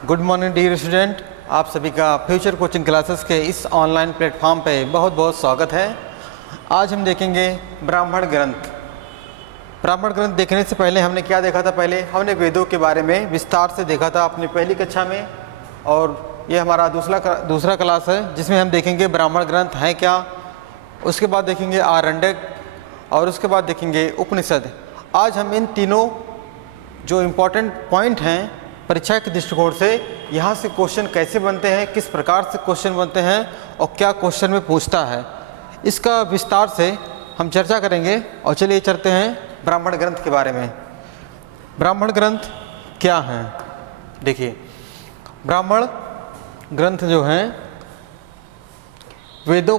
Good morning dear student, आप सभी का फ्यूचर कोचिंग क्लासेस के इस ऑनलाइन प्लेटफॉर्म पे बहुत बहुत स्वागत है। आज हम देखेंगे ब्राह्मण ग्रंथ। ब्राह्मण ग्रंथ देखने से पहले हमने क्या देखा था? पहले हमने वेदों के बारे में विस्तार से देखा था अपनी पहली कक्षा में, और ये हमारा दूसरा क्लास है जिसमें हम देखेंगे ब्राह्मण ग्रंथ हैं क्या। उसके बाद देखेंगे आरण्यक और उसके बाद देखेंगे उपनिषद। आज हम इन तीनों जो इम्पोर्टेंट पॉइंट हैं परीक्षा के दृष्टिकोण से, यहाँ से क्वेश्चन कैसे बनते हैं, किस प्रकार से क्वेश्चन बनते हैं और क्या क्वेश्चन में पूछता है, इसका विस्तार से हम चर्चा करेंगे। और चलिए चलते हैं ब्राह्मण ग्रंथ के बारे में। ब्राह्मण ग्रंथ क्या हैं? देखिए, ब्राह्मण ग्रंथ जो हैं वेदों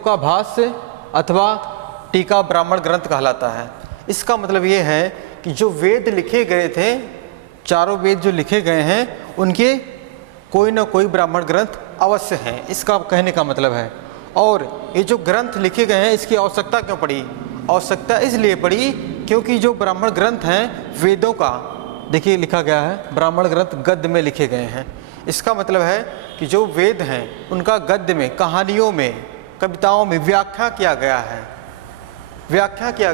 का भाष्य अथवा टीका ब्राह्मण ग्रंथ कहलाता है। इसका मतलब ये है कि जो वेद लिखे गए थे, चारों वेद जो लिखे गए हैं, उनके कोई ना कोई ब्राह्मण ग्रंथ अवश्य हैं, इसका कहने का मतलब है। और ये जो ग्रंथ लिखे गए हैं, इसकी आवश्यकता क्यों पड़ी? आवश्यकता इसलिए पड़ी क्योंकि जो ब्राह्मण ग्रंथ हैं वेदों का, देखिए लिखा गया है ब्राह्मण ग्रंथ गद्य में लिखे गए हैं। इसका मतलब है कि जो वेद हैं उनका गद्य में, कहानियों में, कविताओं में व्याख्या किया गया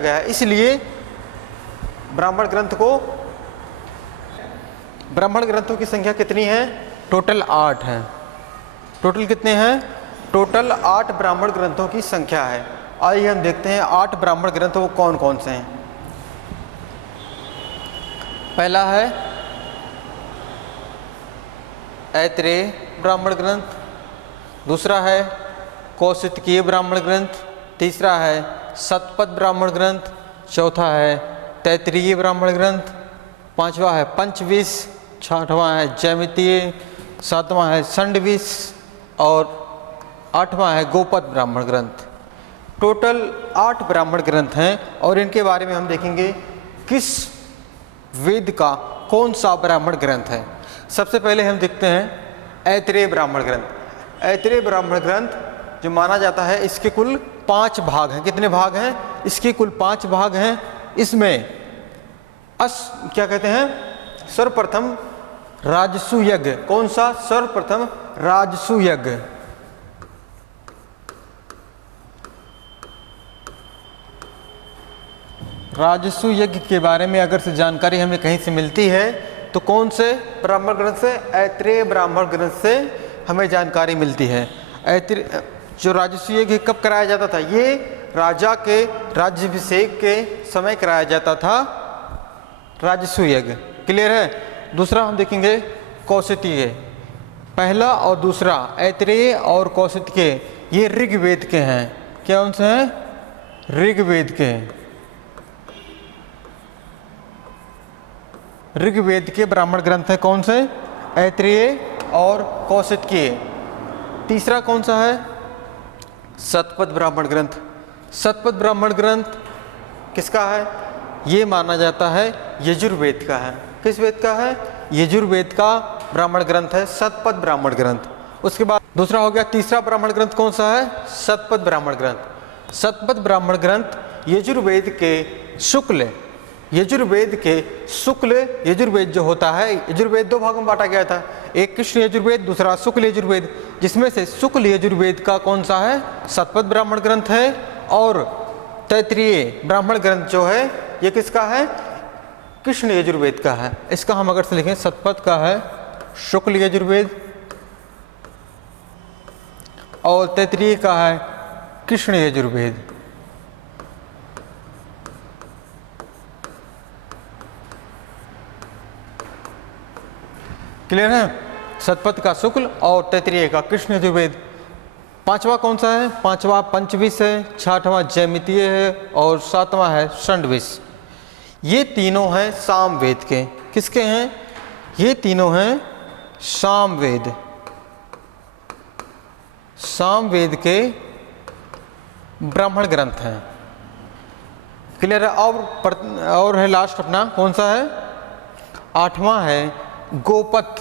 है। इसलिए ब्राह्मण ग्रंथों की संख्या कितनी है? टोटल 8 है। टोटल कितने हैं? टोटल 8 ब्राह्मण ग्रंथों की संख्या है। आइए हम देखते हैं 8 ब्राह्मण ग्रंथ वो कौन कौन से हैं। पहला है ऐत्रेय ब्राह्मण ग्रंथ, दूसरा है कौशितकीय ब्राह्मण ग्रंथ, तीसरा है शतपथ ब्राह्मण ग्रंथ, चौथा है तैत्तिरीय ब्राह्मण ग्रंथ, पांचवा है पंचविश, छठवां है जैमितीय, सातवां है षण्डविश और आठवां है गोपद ब्राह्मण ग्रंथ। टोटल 8 ब्राह्मण ग्रंथ हैं और इनके बारे में हम देखेंगे किस वेद का कौन सा ब्राह्मण ग्रंथ है। सबसे पहले हम देखते हैं ऐत्रेय ब्राह्मण ग्रंथ। ऐत्रेय ब्राह्मण ग्रंथ जो माना जाता है, इसके कुल 5 भाग हैं। कितने भाग हैं? इसके कुल 5 भाग हैं। इसमें क्या कहते हैं? सर्वप्रथम राजसु यज्ञ। कौन सा? सर्वप्रथम राजसु यज्ञ। राजसु यज्ञ के बारे में अगर से जानकारी हमें कहीं से मिलती है तो कौन से ब्राह्मण ग्रंथ से? ऐत्रेय ब्राह्मण ग्रंथ से हमें जानकारी मिलती है। ऐत्रेय जो राजसु यज्ञ कब कराया जाता था? ये राजा के राज्याभिषेक के समय कराया जाता था राजसु यज्ञ। क्लियर है? दूसरा हम देखेंगे कौशिकीय। पहला और दूसरा ऐत्रेय और कौशिकीय ये ऋग्वेद के हैं। क्या उनसे हैं? ऋग्वेद के। ऋग्वेद के ब्राह्मण ग्रंथ हैं। कौन से? ऐत्रेय और कौशिकीय। तीसरा कौन सा है? शतपथ ब्राह्मण ग्रंथ। शतपथ ब्राह्मण ग्रंथ किसका है? ये माना जाता है यजुर्वेद का है। किस वेद का है? यजुर्वेद का ब्राह्मण ग्रंथ है शतपथ ब्राह्मण ग्रंथ। उसके बाद दूसरा हो गया, तीसरा ब्राह्मण ग्रंथ कौन सा है? शतपथ ब्राह्मण ग्रंथ। शतपथ ब्राह्मण ग्रंथ यजुर्वेद यजुर्वेद जो होता है, यजुर्वेद 2 भागों में बांटा गया था, एक कृष्ण यजुर्वेद, दूसरा शुक्ल यजुर्वेद, जिसमें से शुक्ल यजुर्वेद का कौन सा है? शतपथ ब्राह्मण ग्रंथ है। और तैत्तिरीय ब्राह्मण ग्रंथ जो है ये किसका है? कृष्ण यजुर्वेद का है। इसका हम अगर से लिखें, शतपथ का है शुक्ल यजुर्वेद और तैत्तिरीय का है कृष्ण यजुर्वेद। क्लियर है? शतपथ का शुक्ल और तैत्तिरीय का कृष्ण यजुर्वेद। पांचवा कौन सा है? पांचवा पंचविश है, छठवां जैमितीय है और सातवां है षण्डविश। ये तीनों हैं सामवेद के। किसके हैं? ये तीनों हैं सामवेद के ब्राह्मण ग्रंथ हैं। क्लियर है? और है लास्ट अपना कौन सा है? 8वां है गोपथ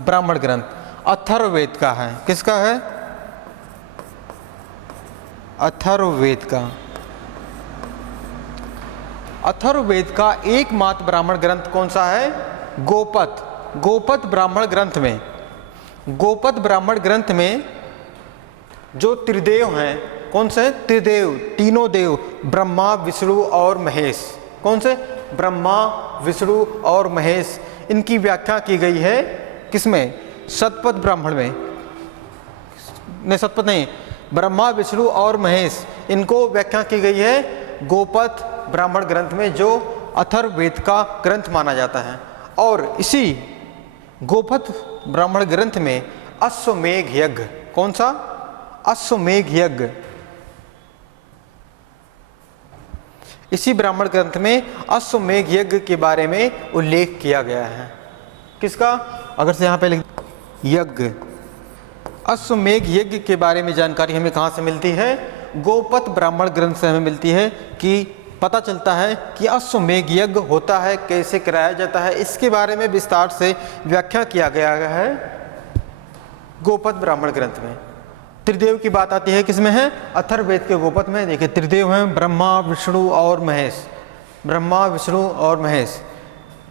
ब्राह्मण ग्रंथ, अथर्ववेद का है। किसका है? अथर्ववेद का। अथर्ववेद का एकमात्र ब्राह्मण ग्रंथ कौन सा है? गोपथ। गोपद ब्राह्मण ग्रंथ में, गोपद ब्राह्मण ग्रंथ में जो त्रिदेव हैं, कौन से त्रिदेव, तीनों देव, ब्रह्मा विष्णु और महेश, कौन से, ब्रह्मा विष्णु और महेश, इनकी व्याख्या की गई है किसमें, शतपथ ब्राह्मण में, नहीं शतपथ नहीं, ब्रह्मा विष्णु और महेश, इनको व्याख्या की गई है गोपद ब्राह्मण ग्रंथ में, जो अथर्ववेद का ग्रंथ माना जाता है। और इसी गोपद ब्राह्मण ग्रंथ में अश्वमेघ यज्ञ, कौन सा, अश्वमेघ यज्ञ, इसी ब्राह्मण ग्रंथ में अश्वमेघ यज्ञ के बारे में उल्लेख किया गया है। किसका, अगर से यहाँ पे लिख, यज्ञ, अश्वमेघ यज्ञ के बारे में जानकारी हमें कहाँ से मिलती है, गोपद ब्राह्मण ग्रंथ से हमें मिलती है, कि पता चलता है कि अश्वमेघ यज्ञ होता है, कैसे कराया जाता है, इसके बारे में विस्तार से व्याख्या किया गया है गोपद ब्राह्मण ग्रंथ में। त्रिदेव की बात आती है किसमें है, अथर्ववेद के गोपद में। देखिए त्रिदेव हैं ब्रह्मा विष्णु और महेश, ब्रह्मा विष्णु और महेश,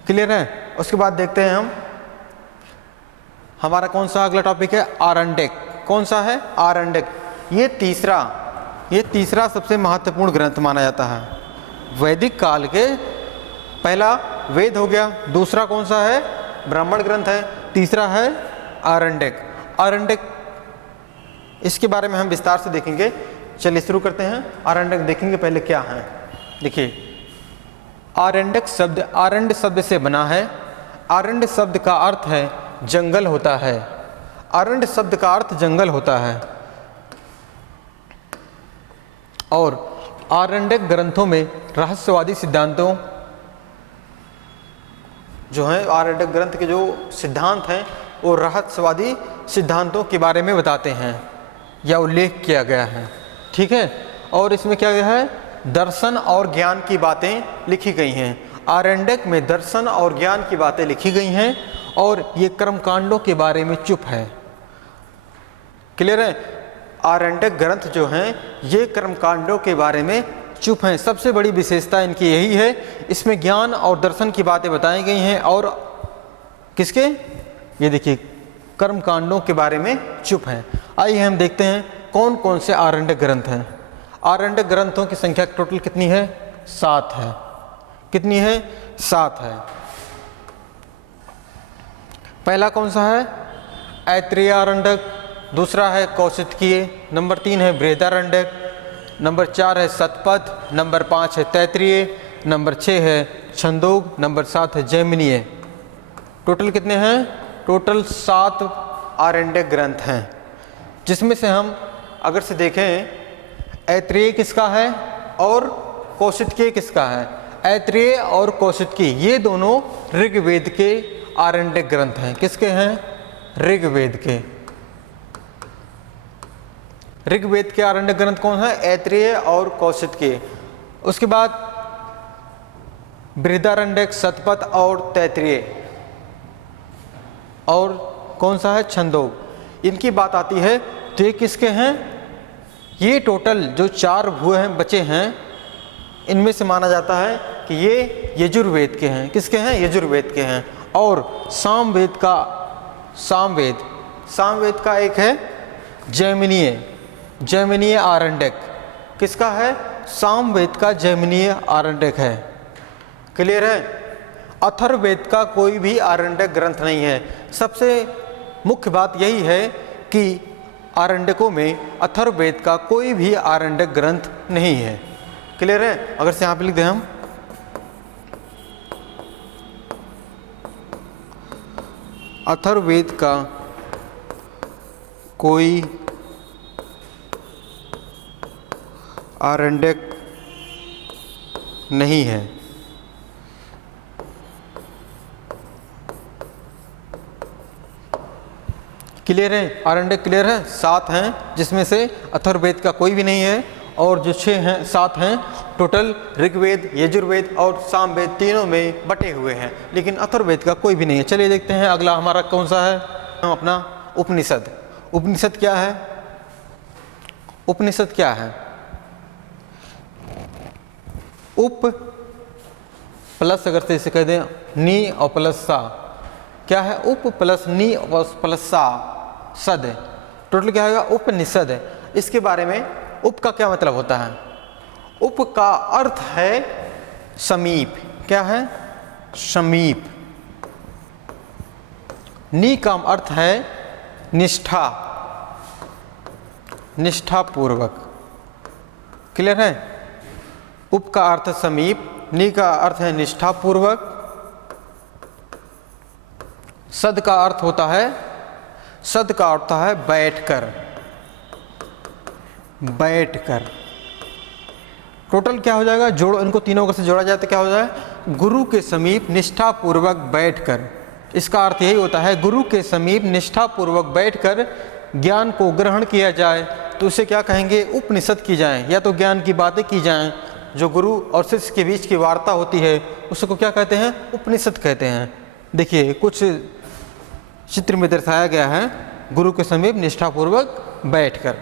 क्लियर है। उसके बाद देखते हैं हम, हमारा कौन सा अगला टॉपिक है, आरण्यक, कौन सा है, आरण्यक। ये तीसरा सबसे महत्वपूर्ण ग्रंथ माना जाता है। वैदिक काल के पहला वेद हो गया, दूसरा कौन सा है, ब्राह्मण ग्रंथ है, तीसरा है आरण्यक। आरण्यक, इसके बारे में हम विस्तार से देखेंगे। चलिए शुरू करते हैं। आरण्यक देखेंगे पहले क्या है। देखिए आरण्यक शब्द आरण्य शब्द से बना है। आरण्य शब्द का अर्थ है जंगल होता है, आरण्य शब्द का अर्थ जंगल होता है। और आरण्यक ग्रंथों में रहस्यवादी सिद्धांतों जो हैं, आरण्यक ग्रंथ के जो सिद्धांत हैं वो रहस्यवादी सिद्धांतों के बारे में बताते हैं या उल्लेख किया गया है, ठीक है। और इसमें क्या गया है, दर्शन और ज्ञान की बातें लिखी गई हैं। आरण्यक में दर्शन और ज्ञान की बातें लिखी गई हैं और ये कर्मकांडों के बारे में चुप है, क्लियर है। आरण्यक ग्रंथ जो हैं ये कर्मकांडों के बारे में चुप हैं। सबसे बड़ी विशेषता इनकी यही है, इसमें ज्ञान और दर्शन की बातें बताई गई हैं और किसके, ये देखिए कर्मकांडों के बारे में चुप हैं। आइए हम देखते हैं कौन कौन से आरण्यक ग्रंथ हैं। आरण्यक ग्रंथों की संख्या टोटल कितनी है, 7 है। कितनी है, 7 है। पहला कौन सा है, ऐत्रेय आरण्यक, दूसरा है कौशितकीय, नंबर 3 है बृहदारण्यक, नंबर 4 है शतपथ, नंबर 5 है तैत्तिरीय, नंबर 6 है छंदोग, नंबर 7 है जैमिनीय। टोटल कितने हैं, टोटल 7 आरण्यक ग्रंथ हैं, जिसमें से हम अगर से देखें ऐत्रेय किसका है और कौशितकीय किसका है। ऐत्रेय और कौशितकीय ये दोनों ऋग्वेद के आरण्यक ग्रंथ हैं। किसके हैं, ऋग्वेद के। ऋग्वेद के आरण्यक ग्रंथ कौन है, ऐत्रेय और कौशितकीय। उसके बाद बृहदारण्यक, शतपथ और तैत्तिरीय, और कौन सा है, छंदोग। इनकी बात आती है तो ये किसके हैं, ये टोटल जो 4 हुए हैं बचे हैं, इनमें से माना जाता है कि ये यजुर्वेद के हैं। किसके हैं, यजुर्वेद के हैं। और सामवेद का एक है जैमिनीय आरण्यक। किसका है, सामवेद का जैमिनीय आरण्यक है, क्लियर है। अथर्ववेद का कोई भी आरण्यक ग्रंथ नहीं है। सबसे मुख्य बात यही है कि आरण्यकों में अथर्ववेद का कोई भी आरण्यक ग्रंथ नहीं है, क्लियर है। अगर से यहाँ पे लिख दें हम, अथर्ववेद का कोई आरण्यक नहीं है। क्लियर है, आरण्यक क्लियर है, 7 हैं, जिसमें से अथर्ववेद का कोई भी नहीं है। और जो 7 हैं टोटल ऋग्वेद, यजुर्वेद और सामवेद तीनों में बटे हुए हैं, लेकिन अथर्ववेद का कोई भी नहीं है। चलिए देखते हैं अगला हमारा कौन सा है, हम अपना उपनिषद। उपनिषद क्या है, उपनिषद क्या है, उप प्लस अगर से इसे कह दें नी और प्लस सा, क्या है, उप प्लस नि प्लस सा, सद है, टोटल क्या होगा, उपनिषद है। इसके बारे में उप का क्या मतलब होता है, उप का अर्थ है समीप, क्या है, समीप। नि का अर्थ है निष्ठा, निष्ठा पूर्वक, क्लियर है। उप का अर्थ समीप, नि का अर्थ है निष्ठा पूर्वक, सद का अर्थ होता है, सद का अर्थ है बैठकर, बैठकर। टोटल क्या हो जाएगा, जोड़, इनको तीनों को से जोड़ा जाए तो क्या हो जाए, गुरु के समीप निष्ठा पूर्वक बैठकर। इसका अर्थ यही होता है, गुरु के समीप निष्ठा पूर्वक बैठकर ज्ञान को ग्रहण किया जाए तो उसे क्या कहेंगे, उपनिषद की जाए, या तो ज्ञान की बातें की जाएं। जो गुरु और शिष्य के बीच की वार्ता होती है उसको क्या कहते हैं, उपनिषद कहते हैं। देखिए कुछ चित्र में दर्शाया गया है, गुरु के समीप निष्ठापूर्वक बैठकर।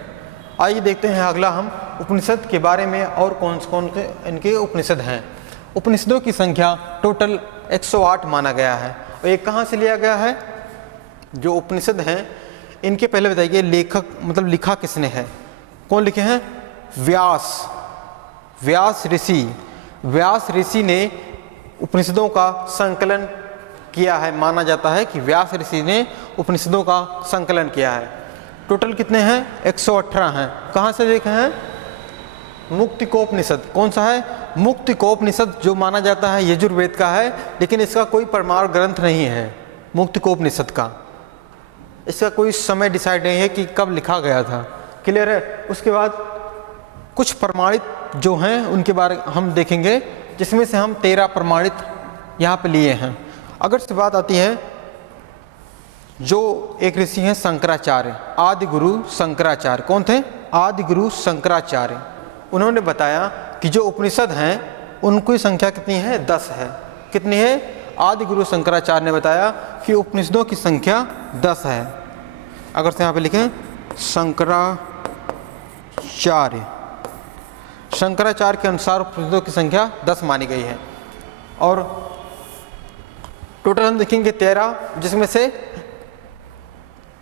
आइए देखते हैं अगला हम उपनिषद के बारे में, और कौन कौन से इनके उपनिषद हैं। उपनिषदों की संख्या टोटल 108 माना गया है। और ये कहाँ से लिया गया है, जो उपनिषद हैं इनके पहले बताइए लेखक, मतलब लिखा किसने है, कौन लिखे हैं, व्यास, व्यास ऋषि। व्यास ऋषि ने उपनिषदों का संकलन किया है, माना जाता है कि व्यास ऋषि ने उपनिषदों का संकलन किया है। टोटल कितने हैं, 118 हैं। कहाँ से देखे हैं, मुक्तिकोपनिषद। कौन सा है, मुक्तिकोपनिषद, जो माना जाता है यजुर्वेद का है, लेकिन इसका कोई प्रमाण ग्रंथ नहीं है मुक्तिकोपनिषद का। इसका कोई समय डिसाइड नहीं है कि कब लिखा गया था, क्लियर है। उसके बाद कुछ प्रमाणित जो हैं उनके बारे हम देखेंगे, जिसमें से हम 13 प्रमाणित यहाँ पे लिए हैं। अगर से बात आती है, जो एक ऋषि हैं शंकराचार्य, आदि गुरु शंकराचार्य। कौन थे, आदि गुरु शंकराचार्य। उन्होंने बताया कि जो उपनिषद हैं उनकी संख्या कितनी है, 10 है। कितनी है, आदि गुरु शंकराचार्य ने बताया कि उपनिषदों की संख्या 10 है। अगर से यहाँ पे लिखें शंकराचार्य, शंकराचार्य के अनुसार उपनिषदों की संख्या 10 मानी गई है। और टोटल हम देखेंगे 13, जिसमें से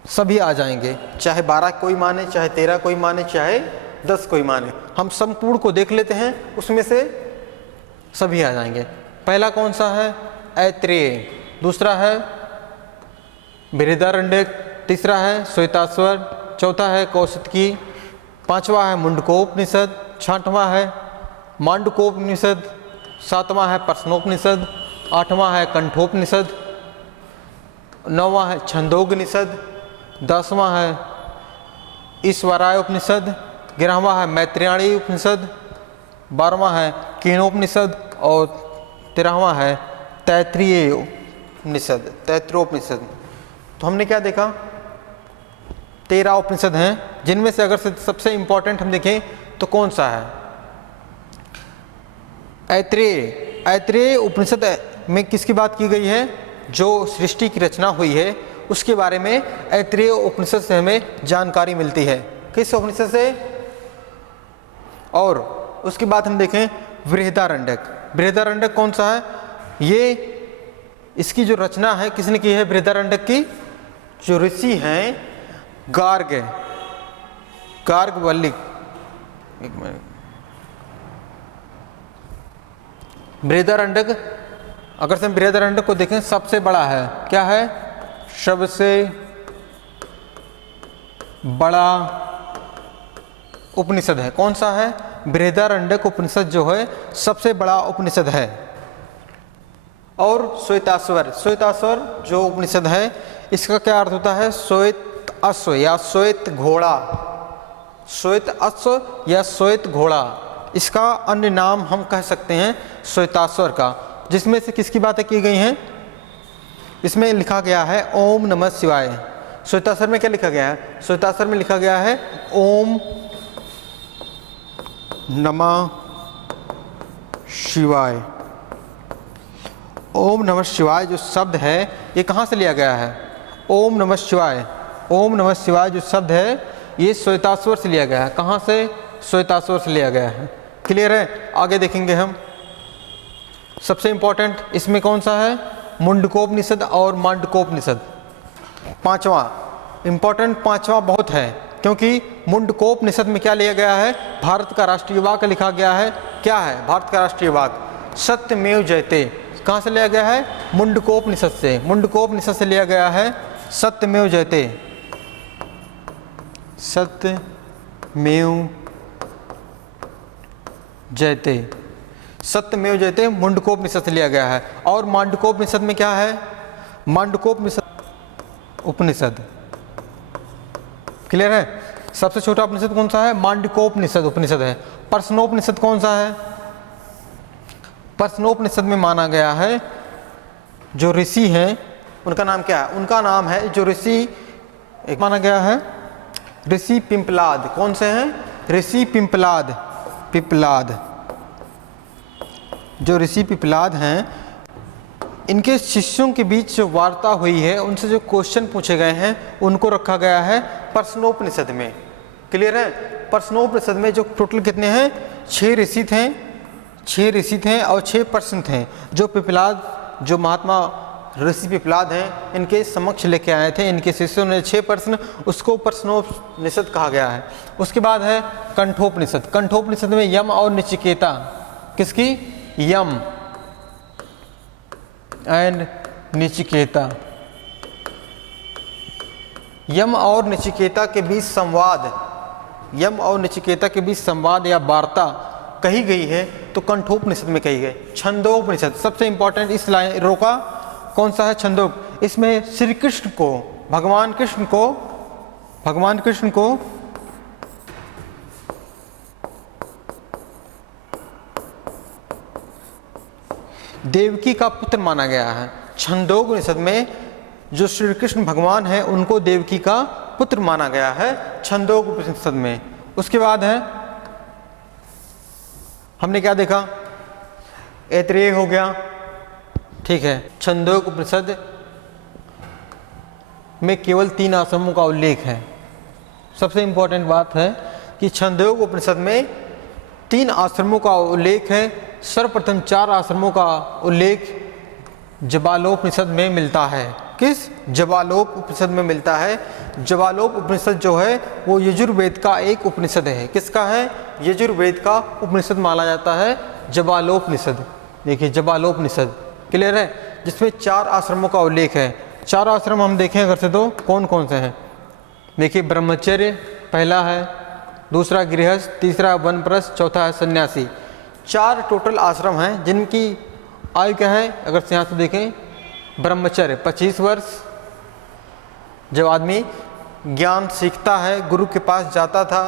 सभी आ जाएंगे, चाहे 12 कोई माने, चाहे 13 कोई माने, चाहे 10 कोई माने। हम संपूर्ण को देख लेते हैं, उसमें से सभी आ जाएंगे। पहला कौन सा है, ऐत्रेय। दूसरा है बृहदारण्यक। तीसरा है श्वेताश्वर। चौथा है कौशितकी। पांचवा है मुंडकोपनिषद। छठवां है मांडुकोपनिषद। सातवां है प्रश्नोपनिषद। आठवां है कंठोपनिषद। नौवां है छंदोगनिषद। 10वां है ईश्वराय उपनिषद। 11वां है मैत्रेयणी उपनिषद। 12वां है केनोपनिषद। और 13वां है तैत्तिरीय उपनिषद, तैत्तिरीयोपनिषद। तो हमने क्या देखा, 13 उपनिषद हैं, जिनमें से अगर सबसे इंपॉर्टेंट हम देखें तो कौन सा है, ऐत्रेय। ऐत्रेय उपनिषद में किसकी बात की गई है, जो सृष्टि की रचना हुई है उसके बारे में ऐत्रेय उपनिषद से हमें जानकारी मिलती है। किस उपनिषद से, और उसके बाद हम देखें बृहदारण्यक। बृहदारण्यक कौन सा है, ये इसकी जो रचना है किसने की है, बृहदारण्यक की जो ऋषि हैं गार्ग, गार्गवल्ली। एक मिनट, बृहदारण्यक, अगर से हम बृहदारण्यक को देखें सबसे बड़ा है, क्या है, सबसे बड़ा उपनिषद है। कौन सा है, बृहदारण्यक उपनिषद जो है सबसे बड़ा उपनिषद है। और श्वेताश्वर, श्वेताश्वर जो उपनिषद है इसका क्या अर्थ होता है, श्वेत अश्व या श्वेत घोड़ा, श्वेत अश्व या श्वेत घोड़ा। इसका अन्य नाम हम कह सकते हैं श्वेताश्वर का, जिसमें से किसकी बातें की गई हैं, इसमें लिखा गया है ओम नमः शिवाय। श्वेताश्वर में क्या लिखा गया है, श्वेताश्वर में लिखा गया है ओम नमः शिवाय। ओम नमः शिवाय जो शब्द है ये कहाँ से लिया गया है, ओम नमः शिवाय। ओम नमः शिवाय जो शब्द है ये श्वेताश्वर से लिया गया है। कहाँ से, श्वेताश्वर से लिया गया है। क्लियर है। आगे देखेंगे हम, सबसे इंपॉर्टेंट इसमें कौन सा है, मुंडकोपनिषद और मांडकोपनिषद। पांचवा इंपॉर्टेंट, पांचवा बहुत है, क्योंकि मुंडकोपनिषद में क्या लिया गया है, भारत का राष्ट्रीय वाक्य लिखा गया है। क्या है भारत का राष्ट्रीय वाक्य? सत्यमेव जयते। कहाँ से लिया गया है? मुंडकोपनिषद से। मुंडकोपनिषद से लिया गया है सत्यमेव जयते। सत्यमेव जयते, सत्यमेव जयते मुंडकोपनिषद से लिया गया है। और मांडकोपनिषद में क्या है? मांडकोपनिषद उपनिषद। क्लियर है? सबसे छोटा उपनिषद कौन सा है? मांडकोपनिषद उपनिषद है। प्रश्नोपनिषद कौन सा है? प्रश्नोपनिषद में माना गया है जो ऋषि हैं उनका नाम क्या है? उनका नाम है, जो ऋषि एक माना गया है ऋषि पिंपलाद। कौन से हैं? ऋषि पिंपलाद। पिपलाद, जो ऋषि पिपलाद हैं, इनके शिष्यों के बीच जो वार्ता हुई है, उनसे जो क्वेश्चन पूछे गए हैं, उनको रखा गया है प्रश्नोपनिषद में। क्लियर है? प्रश्नोपनिषद में जो टोटल कितने हैं? 6 ऋषि थे, 6 ऋषि थे और 6 प्रश्न थे, जो पिपलाद, जो महात्मा ऋषि पिपलाद हैं, इनके समक्ष लेके आए थे। इनके शिष्यों ने 6 प्रश्न, उसको प्रश्नोपनिषद कहा गया है। उसके बाद है कंठोपनिषद। कंठोपनिषद में यम और नचिकेता, किसकी? यम एंड नचिकेता, यम और नचिकेता के बीच संवाद, यम और नचिकेता के बीच संवाद या वार्ता कही गई है, तो कंठोपनिषद में कही गई। छंदोपनिषद सबसे इंपॉर्टेंट इस लाइन रो का कौन सा है? छंदोप। इसमें श्री कृष्ण को, भगवान कृष्ण को देवकी का पुत्र माना गया है। छंदोपनिषद में जो श्री कृष्ण भगवान है, उनको देवकी का पुत्र माना गया है छंदोपनिषद में। उसके बाद है, हमने क्या देखा? ऐतरेय हो गया, ठीक है। छंदोपनिषद में केवल 3 आश्रमों का उल्लेख है। सबसे इंपॉर्टेंट बात है कि छंदोपनिषद में 3 आश्रमों का उल्लेख है। सर्वप्रथम 4 आश्रमों का उल्लेख जबालोपनिषद में मिलता है। किस? जबालोप उपनिषद में मिलता है। जबालोप उपनिषद जो है वो यजुर्वेद का एक उपनिषद है। किसका है? यजुर्वेद का उपनिषद माना जाता है जबालोपनिषद। देखिए जबालोपनिषद, क्लियर है? जिसमें 4 आश्रमों का उल्लेख है। 4 आश्रम हम देखें अगर से तो कौन कौन से हैं? देखिए ब्रह्मचर्य पहला है, दूसरा गृहस्थ, तीसरा वनप्रस्थ, चौथा है सन्यासी। 4 टोटल आश्रम हैं जिनकी आयु क्या है? अगर से यहाँ से देखें, ब्रह्मचर्य 25 वर्ष, जब आदमी ज्ञान सीखता है, गुरु के पास जाता था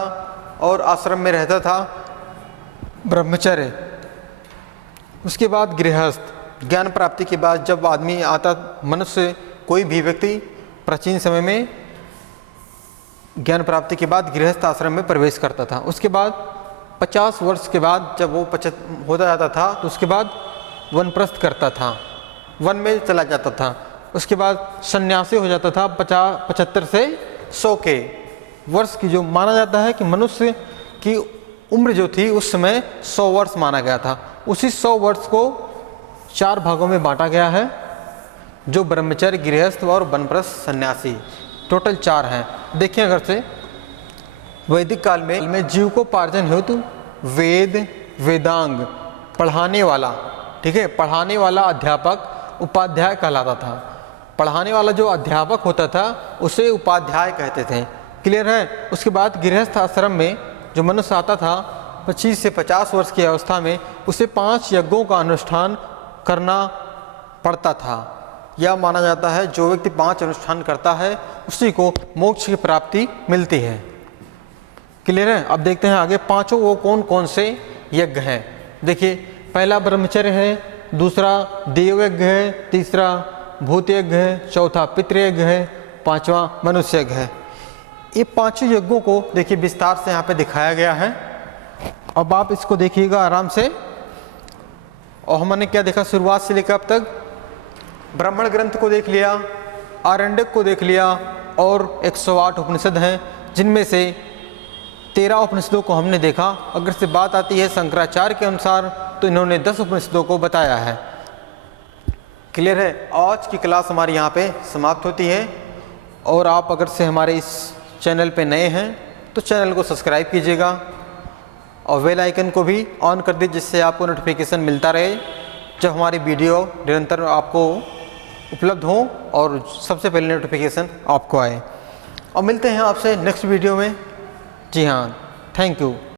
और आश्रम में रहता था, ब्रह्मचर्य। उसके बाद गृहस्थ, ज्ञान प्राप्ति के बाद जब आदमी आता, मनुष्य कोई भी व्यक्ति प्राचीन समय में ज्ञान प्राप्ति के बाद गृहस्थ आश्रम में प्रवेश करता था। उसके बाद 50 वर्ष के बाद जब वो होता जाता था, तो उसके बाद वनप्रस्थ करता था, वन में चला जाता था। उसके बाद सन्यासी हो जाता था 75 से 100 के वर्ष की, जो माना जाता है कि मनुष्य की उम्र जो थी उस समय 100 वर्ष माना गया था। उसी 100 वर्ष को 4 भागों में बांटा गया है, जो ब्रह्मचर्य, गृहस्थ और वनप्रस्थ, सन्यासी, टोटल 4 हैं। देखिए अगर से वैदिक काल में जीविकोपार्जन हेतु वेद, वेदांग पढ़ाने वाला, ठीक है, पढ़ाने वाला अध्यापक उपाध्याय कहलाता था। पढ़ाने वाला जो अध्यापक होता था उसे उपाध्याय कहते थे। क्लियर है? उसके बाद गृहस्थ आश्रम में जो मनुष्य आता था 25 से 50 वर्ष की अवस्था में, उसे 5 यज्ञों का अनुष्ठान करना पड़ता था। यह माना जाता है जो व्यक्ति 5 अनुष्ठान करता है उसी को मोक्ष की प्राप्ति मिलती है। क्लियर है? अब देखते हैं आगे 5 वो कौन कौन से यज्ञ हैं। देखिए पहला ब्रह्मचर्य है, दूसरा देव यज्ञ है, तीसरा भूत यज्ञ है, चौथा पितृ यज्ञ है, 5वां मनुष्य यज्ञ है। ये 5 यज्ञों को देखिए विस्तार से यहाँ पे दिखाया गया है। अब आप इसको देखिएगा आराम से। और हमने क्या देखा शुरुआत से लेकर अब तक? ब्राह्मण ग्रंथ को देख लिया, आरण्यक को देख लिया, और 108 उपनिषद हैं, जिनमें से 13 उपनिषदों को हमने देखा। अगर से बात आती है शंकराचार्य के अनुसार तो इन्होंने 10 उपनिषदों को बताया है। क्लियर है। आज की क्लास हमारी यहाँ पे समाप्त होती है। और आप अगर से हमारे इस चैनल पे नए हैं तो चैनल को सब्सक्राइब कीजिएगा और बेल आइकन को भी ऑन कर दीजिए, जिससे आपको नोटिफिकेशन मिलता रहे जब हमारी वीडियो निरंतर आपको उपलब्ध हो और सबसे पहले नोटिफिकेशन आपको आए। और मिलते हैं आपसे नेक्स्ट वीडियो में। जी हाँ, थैंक यू।